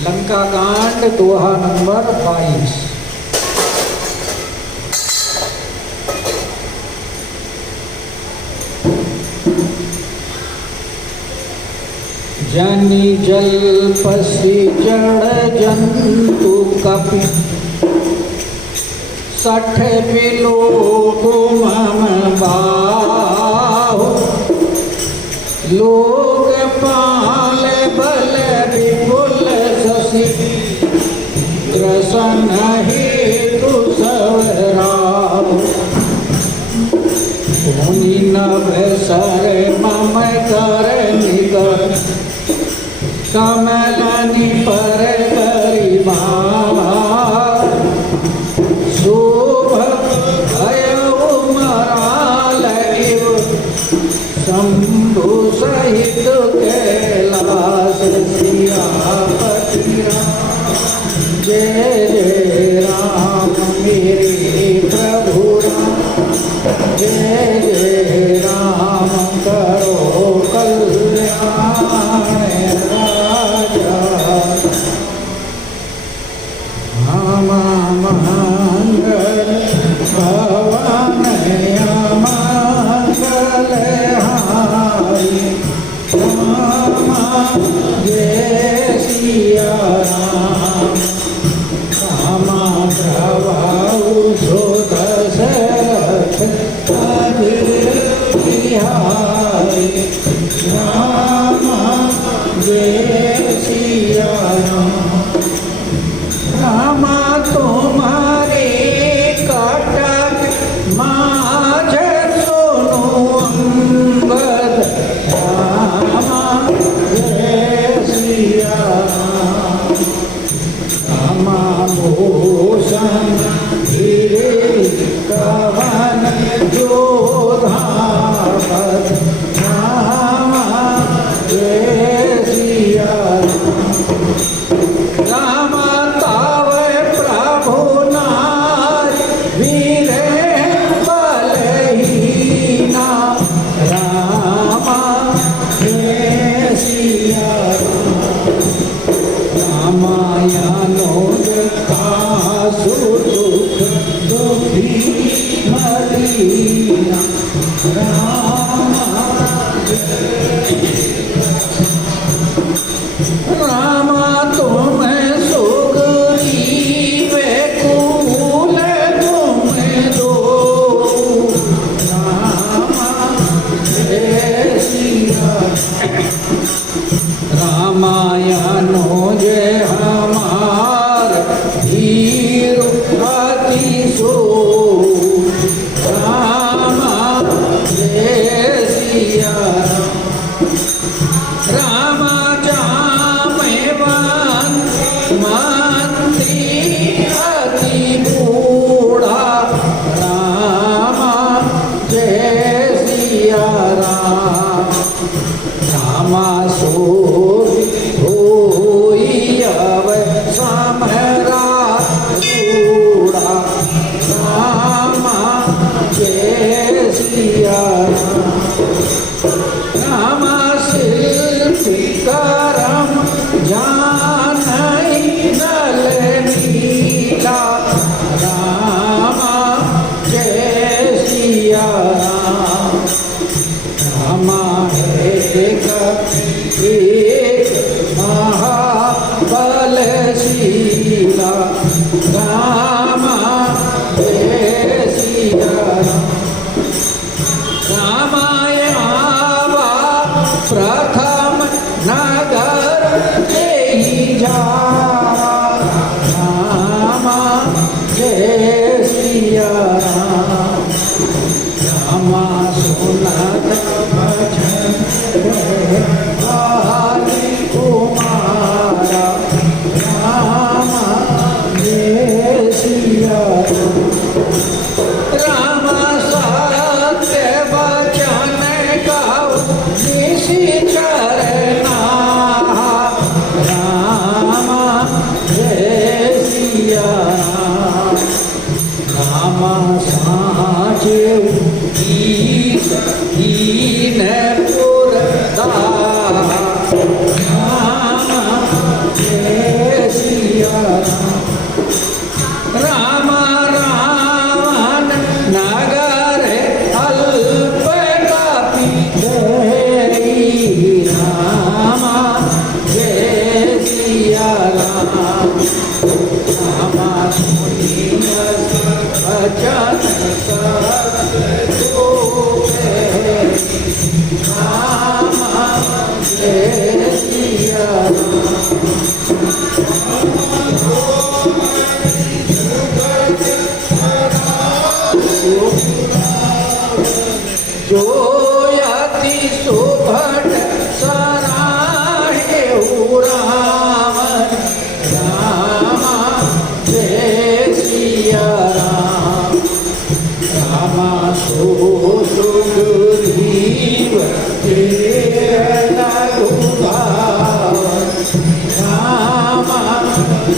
लंका कांड दोहा नंबर 22। जनि जल पसी जड़ जंतु कपि सठ पिलो मम बाहु लोक पाल बल विपुल शशि प्रसन्न हेतु सवराहु मुनि नभ सर मम कर निकर कमलनि पर करिबा शोभ भयउ मराल इव शंभु सहित कैलास सियापति राम। जय जय राम मेरे प्रभु राम, जय जय राम करो कल्याण राजा। राम मंगल भवन मंगल हारी, राम जय सिया राम। राम प्रभु सो दशरथ बिहारी, राम जय सिया राम। राम तुम्हारे कटक माझ सोनु अंगद, राम जय सिया राम। राम भूषण हीरे कवन जोधा, राम जय सिया राम। ताव प्रभु नारी वीर बलहीना, राम जय सिया राम। रामायणों कासु दुख दुखी मदीना, राम राम तुम सुख जीवे कुल तुम दो, राम जय सिया रामायणों जय हमार धीर अति सो, राम जय सिया राम। जामवंत मंत्री अति बूढ़ा, राम जय सिया राम। राम सोई होई अव समरा रूढ़ा, राम जय सिया राम। शिल्पी करम जानई नल नीला, राम जय सिया राम। राम एक महाबलशीला, राम जय सिया राम। रामायणावा प्रथम नगर देहि जा, राम जय सिया राम। राम सुनत भजन हरि कुमारा, राम जय सिया राम। सत्य वचन गाओ निशिचर नाहा, राम जय सिया राम। राम साचे हीन पुरता, राम जय जय सिया जो यति सुभट सराहे राम राम जय सिया राम राम सुग्रीव राम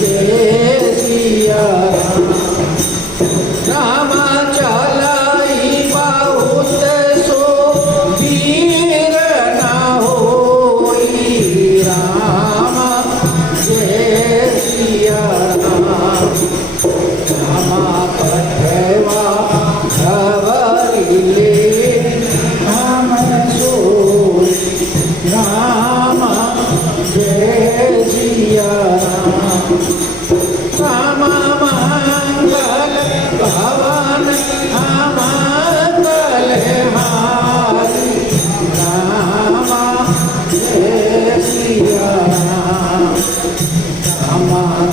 जय सिया राम चलाई बहुत सो वीर न होई राम जय सिया राम पठवा खबरिले हम सो राम जय सिया राम मंगल भवन मंगल हारी राम जय सिया राम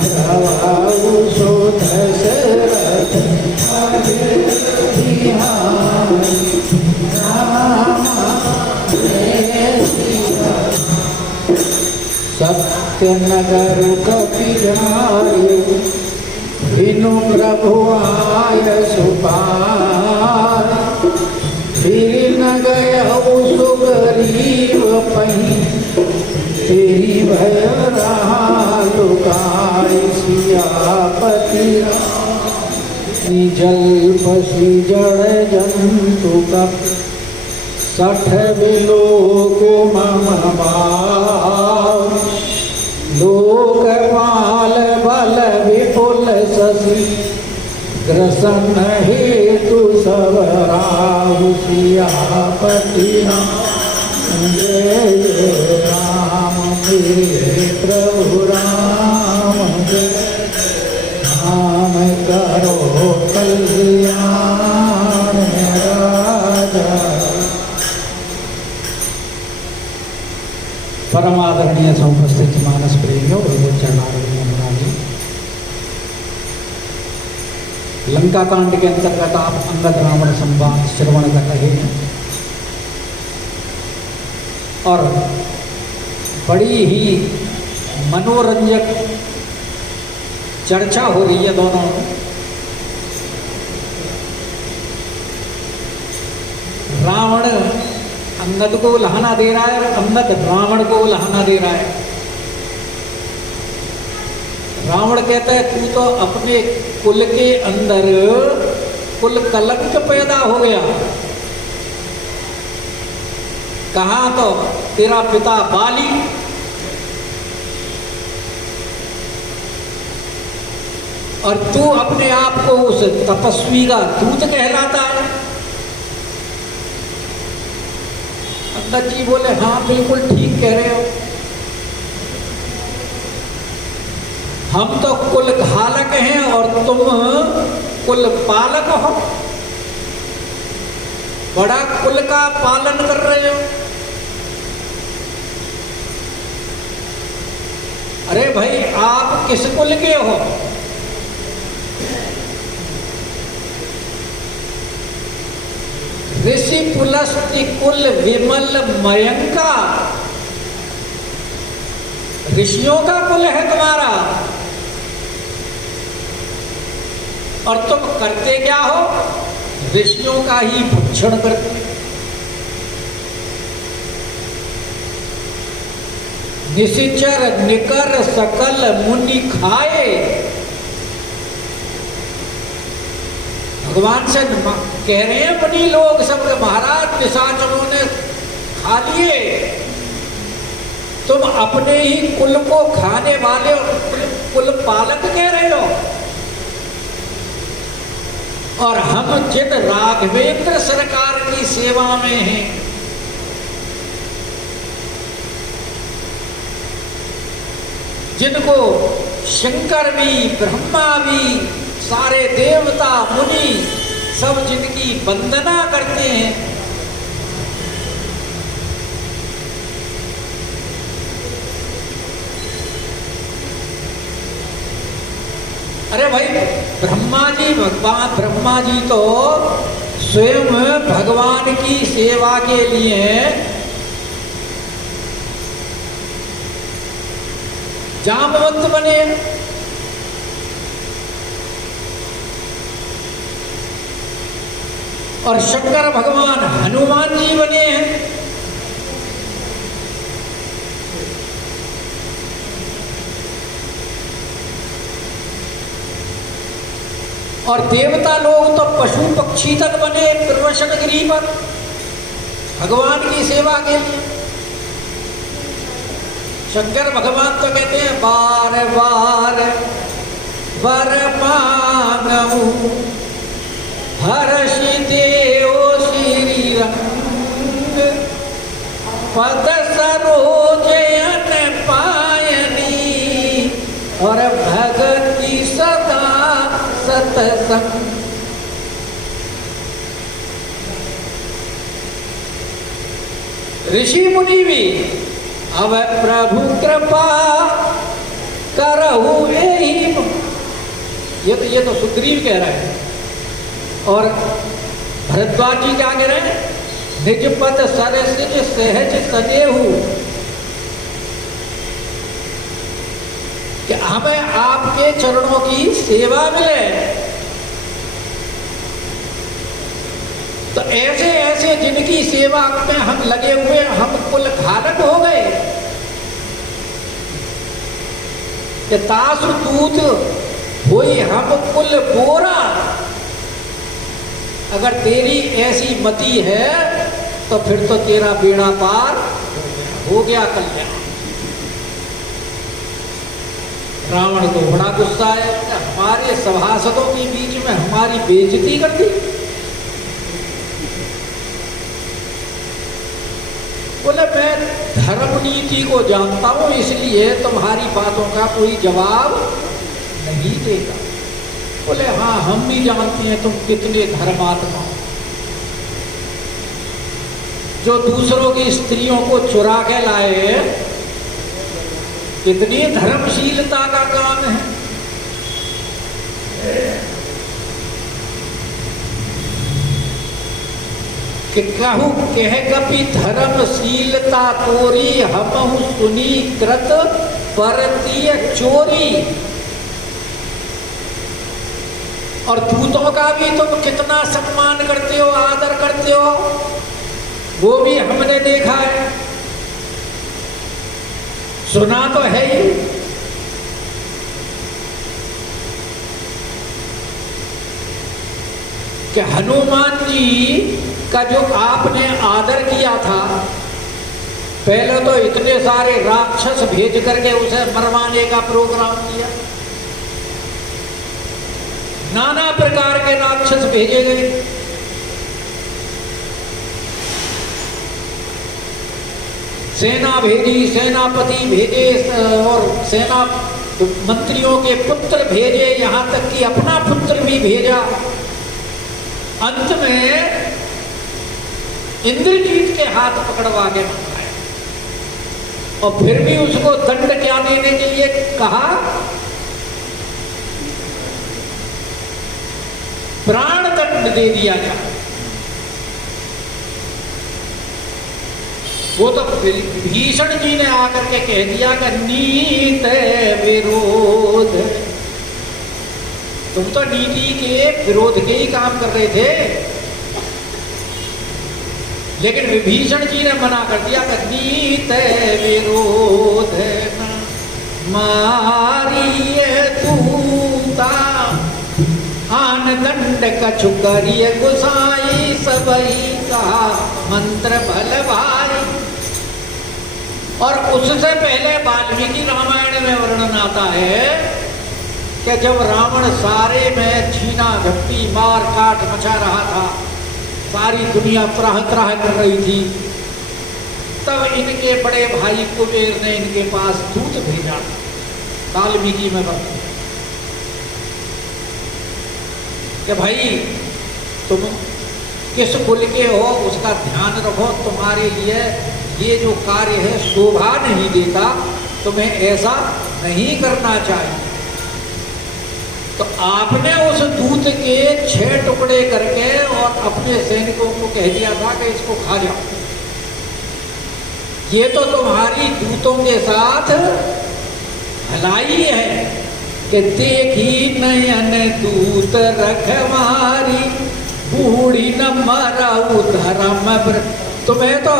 द्रवाऊ सो दशरथ बिहारी राम जय सिया सत्यनगर कपि जाए बिनु प्रभु आय सुपार फिर न गयउ सुग्रीव पही तेरी भय रहा लुकाय सियापति जल पसी जड़ जंतु कप सठ बिलोक मम भाव लोकपाल बल विपुल शशि ग्रसन हेतु सब राहु सियापति जय जय राम मेरे प्रभु राम जय राम करो कल्याण राजा। परमादरणीय समुपस्थित मानस प्रेमियों लंका कांड के अंतर्गत आप अंगद रावण संवाद श्रवण कर रहे हैं और बड़ी ही मनोरंजक चर्चा हो रही है दोनों में। रावण अंगद को लहाना दे रहा है और अंगद रावण को लहाना दे रहा है। रावण कहता है तू तो अपने कुल के अंदर कुल कलंक पैदा हो गया। कहा तो तेरा पिता बाली और तू अपने आप को उस तपस्वी का दूत कहलाता है। अंगद जी बोले हाँ बिल्कुल ठीक कह रहे हो, हम तो कुल घालक हैं और तुम कुल पालक हो, बड़ा कुल का पालन कर रहे हो। अरे भाई आप किस कुल के हो? ऋषि पुलस्त्य कुल विमल मयंका, ऋषियों का कुल है तुम्हारा और तुम करते क्या हो? ऋषियों का ही भक्षण करते। निशिचर निकर सकल मुनि खाए। भगवान से कह रहे हैं बनी लोग सब महाराज निशाचरों ने खा लिए, तुम अपने ही कुल को खाने वाले और कुल पालक कह रहे हो। और हम जिन राघवेंद्र सरकार की सेवा में हैं, जिनको शंकर भी ब्रह्मा भी सारे देवता मुनि सब जिनकी वंदना करते हैं, अरे भाई ब्रह्मा जी, भगवान ब्रह्मा जी तो स्वयं भगवान की सेवा के लिए जामवंत बने। और शंकर भगवान हनुमान जी बने हैं। और देवता लोग तो पशु पक्षी तक बने प्रवसन गिरी पर भगवान की सेवा के लिए। शंकर भगवान तो कहते हैं बार बार वर मांगू हर्षि देव श्री रंग पद सरोजन पायनी और भगति सदा सतसंग। ऋषि मुनि भी अब प्रभु कृपा करहु एहि। ये तो सुग्रीव कह रहा है। और भरद्वाज जी क्या कह रहे हैं? निज पद सरसिज सहज सनेहु, कि हमें आपके चरणों की सेवा मिले। तो ऐसे ऐसे जिनकी सेवा में हम लगे हुए, हम कुल घालक हो गए। कि तासु दूत होई हम कुल बोरा। अगर तेरी ऐसी मति है तो फिर तो तेरा बेड़ा पार हो गया कल्याण। रावण को बड़ा गुस्सा है, हमारे सभासदों के बीच में हमारी बेइज्जती कर दी। बोले मैं धर्म नीति को जानता हूं, इसलिए तुम्हारी बातों का कोई जवाब नहीं देगा। बोले हाँ, हम भी जानते हैं तुम कितने धर्मात्मा हो, जो दूसरों की स्त्रियों को चुरा के लाए। कितनी धर्मशीलता का काम है। कि कहूं कह कपि धर्मशीलता तोरी, हमहु सुनी कृत परतीय चोरी। और दूतों का भी तुम कितना सम्मान करते हो, आदर करते हो, वो भी हमने देखा है, सुना तो है ही। कि हनुमान जी का जो आपने आदर किया था, पहले तो इतने सारे राक्षस भेज करके उसे मरवाने का प्रोग्राम किया। नाना प्रकार के राक्षस भेजे गए। सेना भेजी, सेनापति भेजे और सेना मंत्रियों के पुत्र भेजे, यहां तक कि अपना पुत्र भी भेजा। अंत में इंद्रजीत के हाथ पकड़वा के मंगाया और फिर भी उसको दंड क्या देने के लिए कहा? प्राण दंड दे दिया जाए। वो तो भीषण जी ने आकर के कह दिया कि नीत विरोध। तुम तो नीति के विरोध के ही काम कर रहे थे, लेकिन विभीषण जी ने मना कर दिया कि नीत विरोध मारिय दूता आन दंड कछु करिय गुसाई सबई का मंत्र बल भाई। और उससे पहले वाल्मीकि रामायण में वर्णन आता है कि जब रावण सारे में छीना झपटी मार काट मचा रहा था, सारी दुनिया त्राह त्राह कर रही थी, तब इनके बड़े भाई कुबेर ने इनके पास दूत भेजा। वाल्मीकि में वर्णन कि भाई तुम किस कुल के हो उसका ध्यान रखो, तुम्हारे लिए ये जो कार्य है शोभा नहीं देता, तुम्हें ऐसा नहीं करना चाहिए। तो आपने उस दूत के 6 टुकड़े करके और अपने सैनिकों को कह दिया था कि इसको खा जाओ। ये तो तुम्हारी दूतों के साथ भलाई है कि देखी नयन दूत रखवारी, बूढ़ी न मराऊ धर्म। तुम्हें तो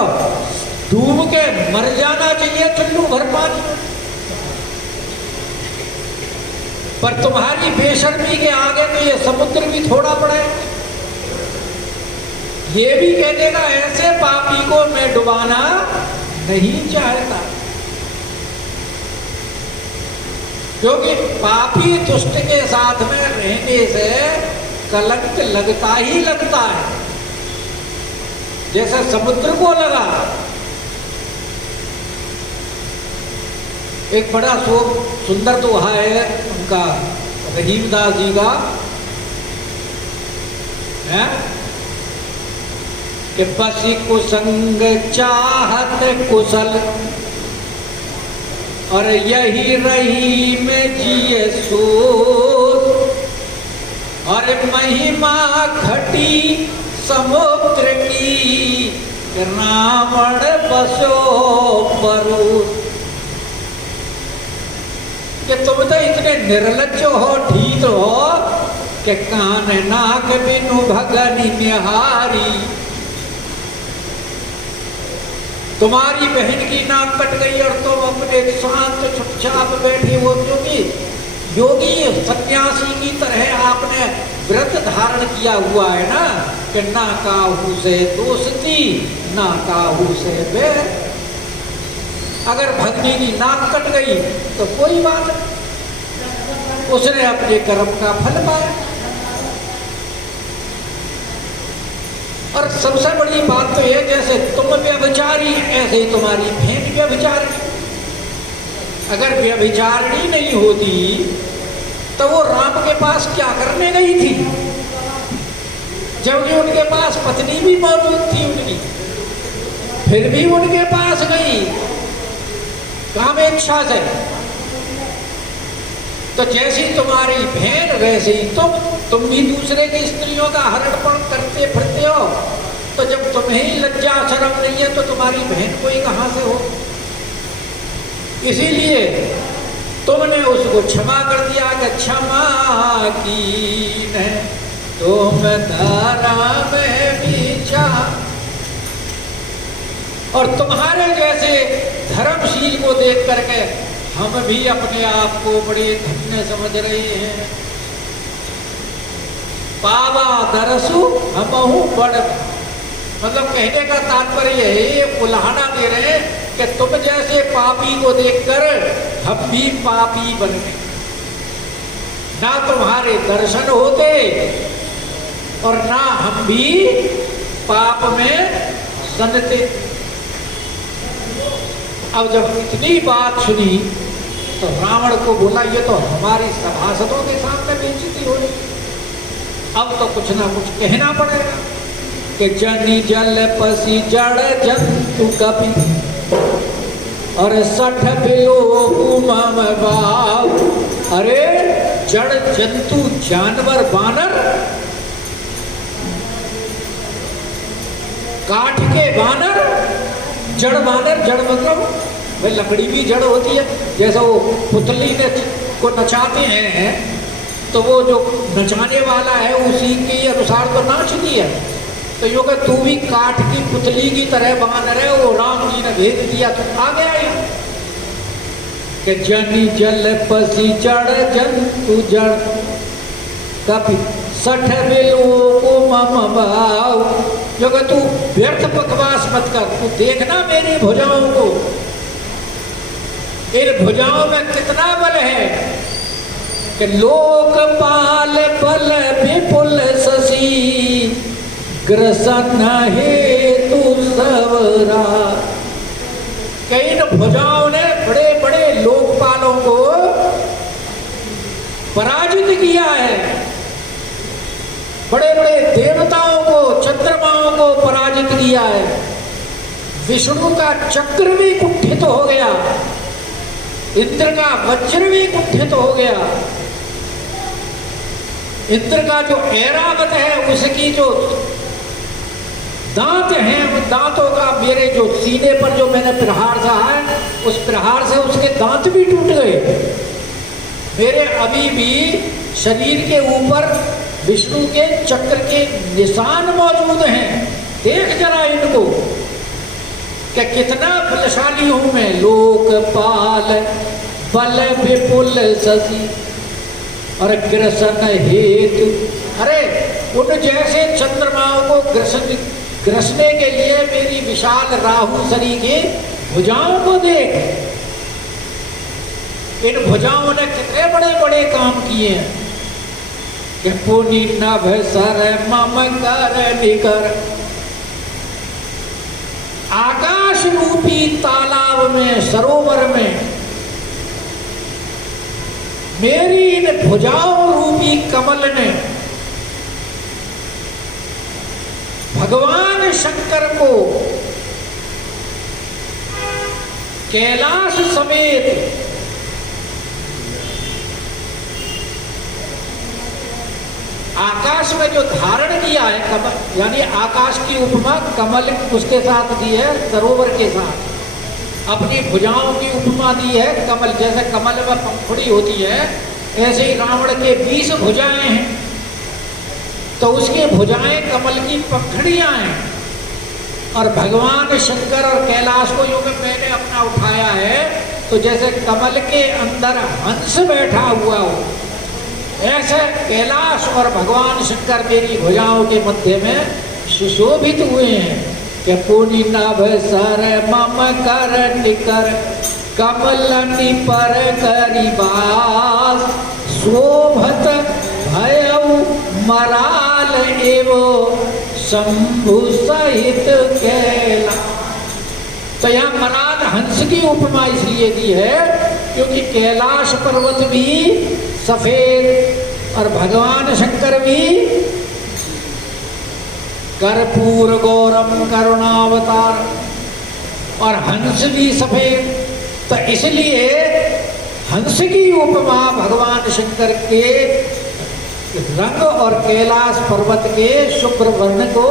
डूब के मर जाना चाहिए चुल्लू भर पानी, पर तुम्हारी बेशर्मी के आगे तो ये समुद्र भी थोड़ा पड़े। ये भी कह देगा ऐसे पापी को मैं डुबाना नहीं चाहता, क्योंकि पापी दुष्ट के साथ में रहने से कलंक लगता ही लगता है, जैसे समुद्र को लगा। एक बड़ा सुंदर दोहा है उनका, रहीमदास जी का है कि बसी कुसंग चाहत कुशल, और यही रही में जिए सूत, और महिमा घटी समुद्र की, रावण बसो परूत। कि तुम तो इतने निर्लज्ज हो, ढीठ हो कि कान नाक बिनु भगनी निहारी। तुम्हारी बहन की नाक कट गई और तुम अपने शांत चुपचाप बैठे हो, क्योंकि योगी सन्यासी की तरह आपने व्रत धारण किया हुआ है ना, कि ना काहू से दोस्ती ना काहू से बैर। अगर भगनी की नाक कट गई तो कोई बात नहीं, उसने अपने कर्म का फल पाया। और सबसे बड़ी बात तो ये, जैसे तुम व्यभिचारी ऐसे ही तुम्हारी बहन व्यभिचारी। अगर व्यभिचारिणी नहीं होती तो वो राम के पास क्या करने गई थी, जबकि उनके पास पत्नी भी मौजूद थी उनकी, फिर भी उनके पास गई कामेच्छा से। तो जैसी तुम्हारी बहन वैसे ही तुम भी दूसरे की स्त्रियों का हरणपण करते फिरते हो। तो जब तुम्हें ही लज्जा शर्म नहीं है तो तुम्हारी बहन कोई कहां से हो। इसीलिए तुमने उसको क्षमा कर दिया कि क्षमा की है तुम धारा में बीचा। और तुम्हारे जैसे धर्मशील को देख करके हम भी अपने आप को बड़े धन्य समझ रहे हैं। पावा दरसु हमहु बड़, मतलब कहने का तात्पर्य है, ये उल्हाना दे रहे हैं कि तुम जैसे पापी को देखकर हम भी पापी बन गए। ना तुम्हारे दर्शन होते और ना हम भी पाप में सनते। अब जब इतनी बात सुनी तो रावण को बोला ये तो हमारी सभासदों के सामने बेइज्जती हो रही, अब तो कुछ ना कुछ कहना पड़ेगा कि जनी जल पसी जड़ जंतु कपि और 60 बिलो उमम बाव। अरे जड़ जंतु जानवर बानर, काठ के बानर, जड़ बानर, जड़ मतलब भाई लकड़ी भी जड़ होती है। जैसा वो पुतली को नचाते हैं तो वो जो नचाने वाला है उसी के अनुसार तो नाचती है। तो यो कि तू भी काठ की पुतली की तरह बानर है, वो राम जी ने भेज दिया तो आ गया ये कि जनी जल पसी जड़ जंतु जड़ कपि 60 बिलो को मम भाव। जो कि तू व्यर्थ बकवास मत कर, तू देखना मेरी भुजाओं को, इन भुजाओं में कितना बल है कि लोकपाल बल विपुल शशि ग्रसन हेतु सवरा। इन भुजाओं ने बड़े बड़े लोकपालों को पराजित किया है, बड़े बड़े देवताओं को, चंद्रमाओं को पराजित किया है। विष्णु का चक्र भी कुंठित हो गया, इंद्र का वज्र भी कुंठित हो गया। इंद्र का जो ऐरावत है उसकी जो दांत हैं, उन दांतों का मेरे जो सीने पर जो मैंने प्रहार सहा है, उस प्रहार से उसके दांत भी टूट गए। मेरे अभी भी शरीर के ऊपर विष्णु के चक्र के निशान मौजूद हैं। देख जरा इनको कि कितना बलशाली हूं मैं। लोकपाल बल विपुल शशि और ग्रसन हेतु, अरे उन जैसे चंद्रमाओं को ग्रसने के लिए मेरी विशाल राहु सरी की भुजाओं को देख। इन भुजाओं ने कितने बड़े बड़े काम किए हैं कि पुनि नभ सर मम कर निकर। आकाश रूपी तालाब में, सरोवर में मेरी इन भुजाओं रूपी कमल ने भगवान शंकर को कैलाश समेत आकाश में जो धारण किया है कमल, यानी आकाश की उपमा कमल उसके साथ दी है, सरोवर के साथ अपनी भुजाओं की उपमा दी है कमल। जैसे कमल में पंखुड़ी होती है, ऐसे ही रावण के 20 भुजाएं हैं, तो उसकी भुजाएं कमल की पंखुड़ियां हैं। और भगवान शंकर और कैलाश को जो मैंने अपना उठाया है, तो जैसे कमल के अंदर हंस बैठा हुआ हो, ऐसे कैलाश और भगवान शंकर मेरी भुजाओं के मध्य में सुशोभित हुए हैं कि पुनि नभ सर मम कर निकर कमल निपर करिबास शोभत भयउ मराल एवो शंभु सहित कैला। तो यहाँ मराल हंस की उपमा इसलिए दी है क्योंकि कैलाश पर्वत भी सफेद और भगवान शंकर भी कर्पूर गौरम करुणावतार और हंस भी सफेद। तो इसलिए हंस की उपमा भगवान शंकर के रंग और कैलाश पर्वत के शुभ्र वर्ण को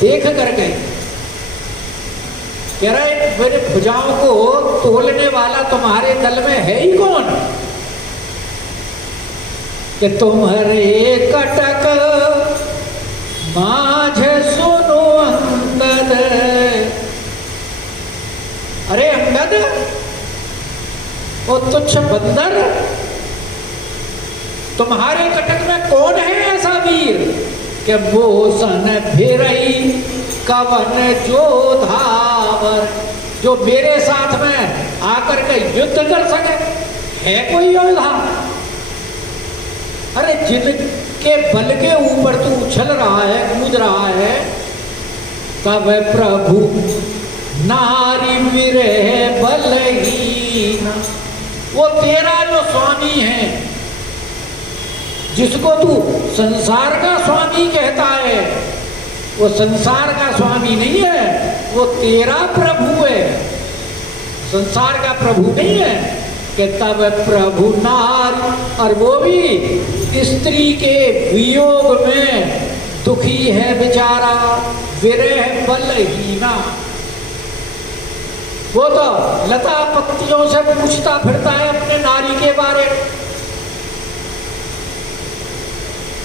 देख कर गए। कह रहे मेरे भुजाओं को तोलने वाला तुम्हारे दल में है ही कौन कि तुम्हारे कटक माझ सुनो अंगद। अरे अंगद, वो तुच्छ बंदर, तुम्हारे कटक में कौन है ऐसा वीर कि मोसन भिरई कवन जोधावर, जो मेरे साथ में आकर के युद्ध कर सके? है कोई योद्धा? अरे जिनके बल के ऊपर तू उछल रहा है, कूद रहा है, तब प्रभु नारी विरह बलहीन, वो तेरा जो स्वामी है, जिसको तू संसार का स्वामी कहता है, वो संसार का स्वामी नहीं है, वो तेरा प्रभु है, संसार का प्रभु नहीं है। कि तब प्रभु नार, और वो भी स्त्री के वियोग में दुखी है बेचारा, विरह बलहीना। वो तो लता पत्तियों से पूछता फिरता है अपने नारी के बारे में,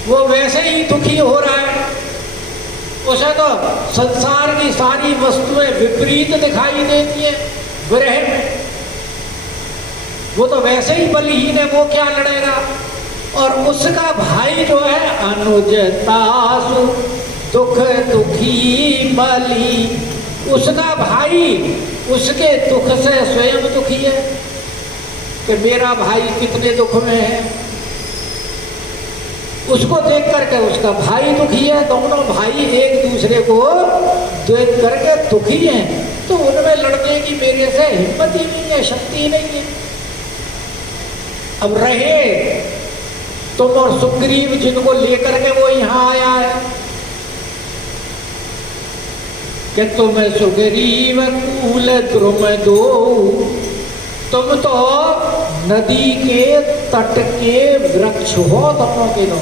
वो वैसे ही दुखी हो रहा है। उसे तो संसार की सारी वस्तुएं विपरीत दिखाई देती है विरह में, वो तो वैसे ही बलहीन है, वो क्या लड़ेगा। और उसका भाई जो है अनुजतासु दुख दुखी बली, उसका भाई उसके दुख से स्वयं दुखी है कि मेरा भाई कितने दुख में है। उसको देख करके उसका भाई दुखी है, दोनों भाई एक दूसरे को देख करके दुखी हैं, तो उनमें लड़ने की मेरे से हिम्मत ही नहीं है, शक्ति ही नहीं है। अब रहे तुम और सुग्रीव जिनको लेकर के वो यहाँ आया है कि तुम सुग्रीव कूल द्रुम दो, तुम तो नदी के तट के वृक्ष हो दोनों के दो।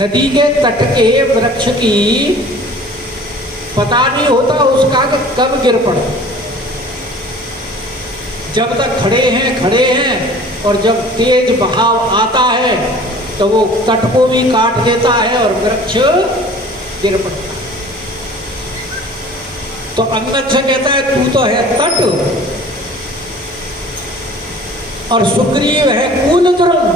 नदी के तट के वृक्ष की पता नहीं होता उसका कि कब गिर पड़े। जब तक खड़े हैं और जब तेज बहाव आता है तो वो तट को भी काट देता है और वृक्ष गिर पड़ता है। तो अंगद से कहता है तू तो है तट और सुग्रीव है कूल द्रोण।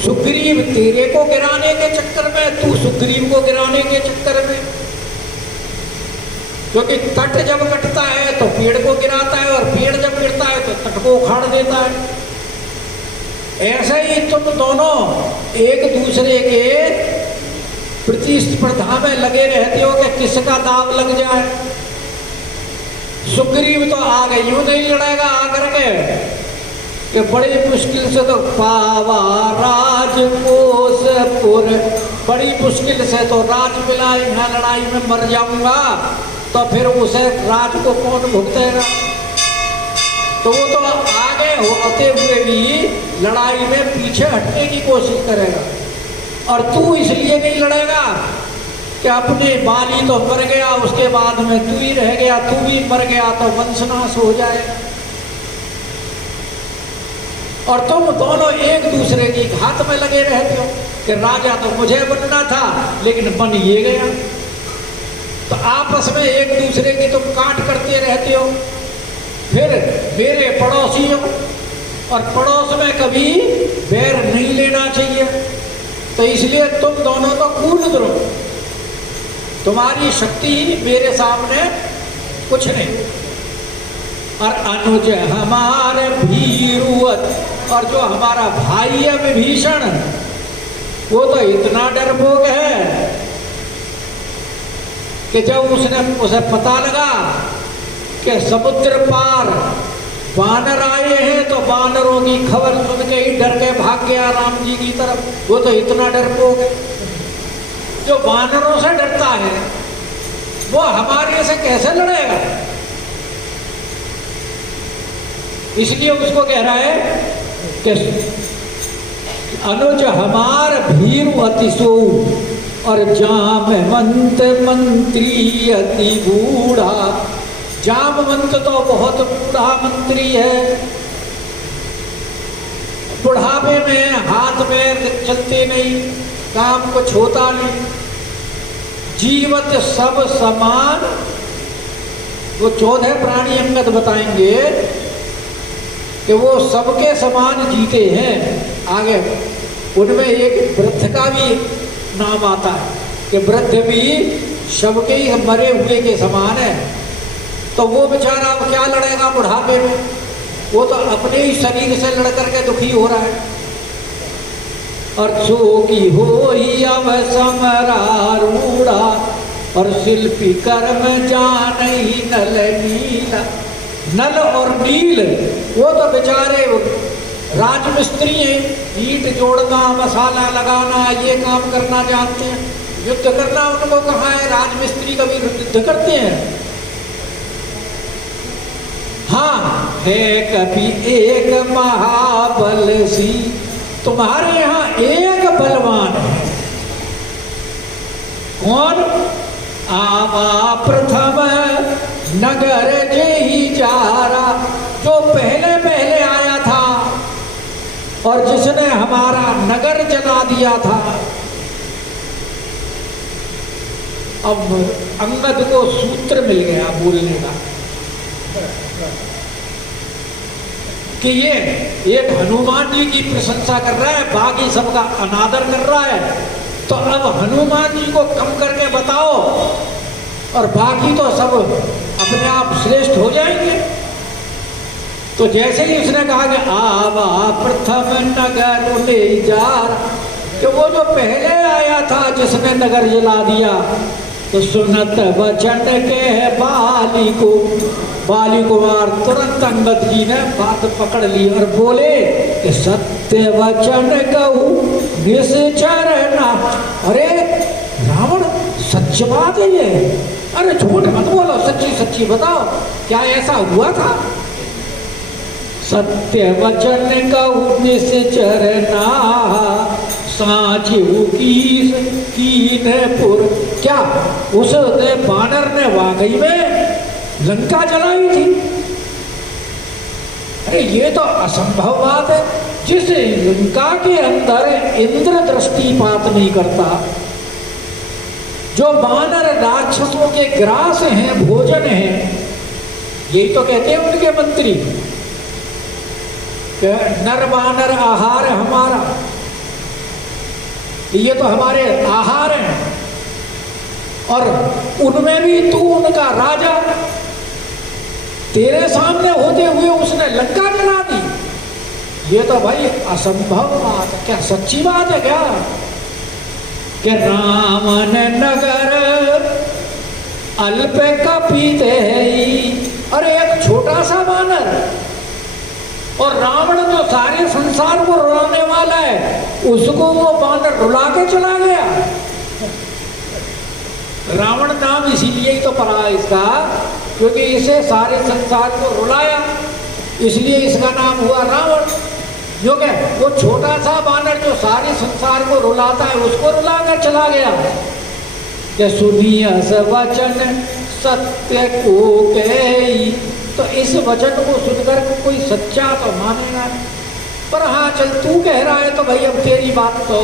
सुग्रीव तेरे को गिराने के चक्कर में, तू सुग्रीव को गिराने के चक्कर में। क्योंकि तट जब कटता है तो पेड़ को गिराता है और पेड़ जब गिरता है तो तट को उखाड़ देता है। ऐसे ही तुम दोनों एक दूसरे के प्रतिस्पर्धा में लगे रहते हो कि किसका दाव लग जाए। सुग्रीव तो आगे यूं नहीं लड़ेगा आकर के कि बड़ी मुश्किल से तो पावा राजकोसपुर, बड़ी मुश्किल से तो राज मिला, यहाँ लड़ाई में मर जाऊंगा तो फिर उसे राज को कौन भुगतेगा। तो वो तो आगे होते हुए भी लड़ाई में पीछे हटने की कोशिश करेगा। और तू इसलिए नहीं लड़ेगा कि अपने बाली तो मर गया, उसके बाद में तू ही रह गया, तू भी मर गया तो वंशनाश हो जाएगा। और तुम दोनों एक दूसरे की घात में लगे रहते हो कि राजा तो मुझे बनना था लेकिन बन ये गया। तो आपस में एक दूसरे की तुम काट करते रहते हो। फिर मेरे पड़ोसी हो और पड़ोस में कभी बैर नहीं लेना चाहिए। तो इसलिए तुम दोनों तो कूल द्रोण, तुम्हारी शक्ति मेरे सामने कुछ नहीं। और अनुज हमारे भीरुवत, और जो हमारा भाई है विभीषण वो तो इतना डरपोक है कि जब उसे पता लगा कि समुद्र पार वानर आए हैं तो वानरों की खबर सुन के ही डर के भाग गया राम जी की तरफ। वो तो इतना डरपोक है। जो वानरों से डरता है वो हमारे से कैसे लड़ेगा। इसलिए उसको कह रहा है कि अनुज हमार भीरु अति सो और जामवंत मंत्री अति बूढ़ा। जामवंत तो बहुत बूढ़ा मंत्री है, बुढ़ापे में हाथ पैर चलते नहीं, काम कुछ होता नहीं। जीवत सब समान, वो 14 प्राणी अंगद बताएंगे कि वो सबके समान जीते हैं। आगे उनमें एक वृद्ध का भी नाम आता है कि वृद्ध भी सबके ही मरे हुए के समान है। तो वो बेचारा अब क्या लड़ेगा बुढ़ापे में, वो तो अपने ही शरीर से लड़ करके दुखी हो रहा है। और सो की हो ही अब समरारूढ़ा और शिल्पी कर्म जान ही नल नीला। नल और नील वो तो बेचारे राजमिस्त्री हैं, ईंट जोड़ना, मसाला लगाना, ये काम करना जानते हैं। युद्ध करना उनको कहाँ है, राजमिस्त्री कभी युद्ध करते हैं। हाँ है कभी एक महाबल सी, तुम्हारे यहाँ एक बलवान है। कौन? आवा प्रथम नगर जेहि जारा, जो पहले पहले आया था और जिसने हमारा नगर जला दिया था। अब अंगद को सूत्र मिल गया बोलने का कि ये एक हनुमान जी की प्रशंसा कर रहा है, बाकी सबका अनादर कर रहा है। तो अब हनुमान जी को कम करके बताओ और बाकी तो सब अपने आप श्रेष्ठ हो जाएंगे। तो जैसे ही उसने कहा कि आवा प्रथम नगर ले जा, कि वो जो पहले आया था जिसने नगर जला दिया, तो सुनत वचन के बाली कुमार तुरंत अंगद जी ने बात पकड़ ली और बोले कि सत्य वचन कहूँ निश्चर ना। अरे रावण सच बात है ये, अरे झूठ मत बोलो, सच्ची सच्ची बताओ क्या ऐसा हुआ था। सत्य वचन कहु निश्चरना, साँचहु कीनपुर। क्या उसने बानर ने वाकई में लंका जलाई थी? अरे ये तो असंभव बात है। जिस लंका के अंदर इंद्र दृष्टिपात नहीं करता, जो बानर राक्षसों के ग्रास हैं, भोजन है, यही तो कहते हैं उनके मंत्री, नर बानर आहार हमारा, ये तो हमारे आहार हैं। और उनमें भी तू उनका राजा, तेरे सामने होते हुए उसने लंका जला दी। ये तो भाई असंभव बात है। क्या सच्ची बात है क्या कि रावण नगर अल्प कपीते है? अरे एक छोटा सा बानर, और रावण तो सारे संसार को रुलाने वाला है, उसको वो बानर रुला के चला गया। रावण नाम इसीलिए ही तो पड़ा इसका, क्योंकि इसे सारे संसार को रुलाया, इसलिए इसका नाम हुआ रावण। जो क्या वो छोटा सा बानर जो सारे संसार को रुलाता है, उसको रुला कर चला गया। कि सुनिया सब वचन सत्य को कही, तो इस वचन को सुनकर कोई सच्चा तो मानेगा। पर हाँ चल, तू कह रहा है तो भाई अब तेरी बात तो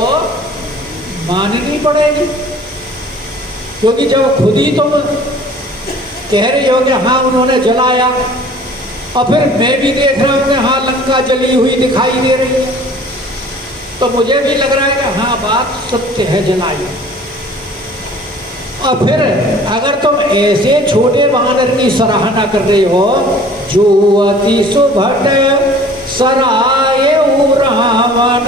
माननी पड़ेगी, क्योंकि जब खुद ही तुम कह रहे हो कि हाँ उन्होंने जलाया, और फिर मैं भी देख रहा हूँ कि हाँ लंका जली हुई दिखाई दे रही है, तो मुझे भी लग रहा है कि हाँ बात सत्य है, जलाई। और फिर अगर तुम ऐसे छोटे बानर की सराहना कर रहे हो, जो अति सुभट सराय रावण,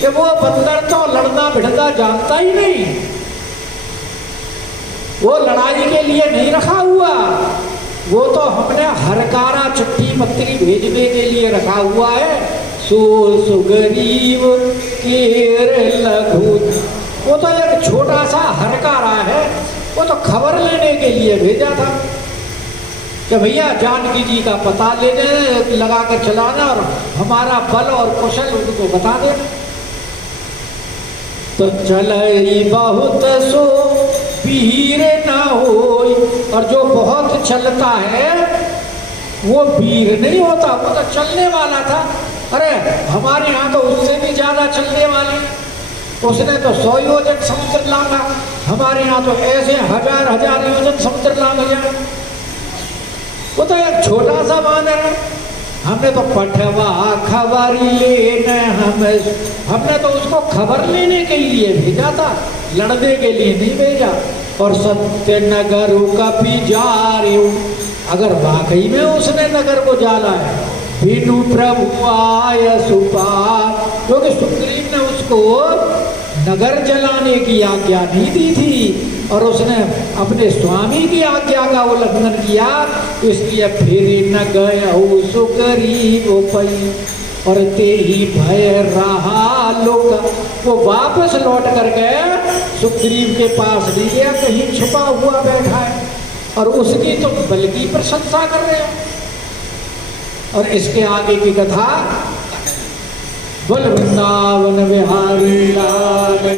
कि वो बंदर तो लड़ना भिड़ना जानता ही नहीं, वो लड़ाई के लिए नहीं रखा हुआ, वो तो हमने हरकारा चिट्ठी पत्री भेजने के लिए रखा हुआ है। सो सुगरीव केर लघु, वो तो एक छोटा सा हरकारा है, वो तो खबर लेने के लिए भेजा था कि भैया जानकी जी का पता लेने लगा कर चलाना और हमारा बल और कुशल उनको बता देना। तो चलई बहुत सो वीर न होई, और जो बहुत चलता है वो वीर नहीं होता, वो तो चलने वाला था। अरे हमारे यहाँ तो उससे भी ज्यादा चलने वाले, उसने तो 100 योजन समुद्र लांघा, हमारे यहाँ तो ऐसे हजार हजार योजन समुद्र लांघ गया। वो तो एक छोटा सा बानर है। हमने तो पठवा खबर लेने, हमने तो उसको खबर लेने के लिए भेजा था, लड़ने के लिए नहीं भेजा। और सत्य नगर कपि जा रे, अगर वाकई में उसने नगर को जाला है, बिनु प्रभु आय सुपार, क्योंकि सुग्रीव ने उसको नगर जलाने की आज्ञा नहीं दी थी और उसने अपने स्वामी की आज्ञा का उल्लंघन किया, इसलिए फिर न गया सुग्रीव पई, और ते ही भय रहा लोग। वो वापस लौट कर गए, सुग्रीव के पास नहीं गया, कहीं छुपा हुआ बैठा है, और उसकी तो बल की प्रशंसा कर रहे हो। और इसके आगे की कथा बोल वृंदावन विहारी लाल।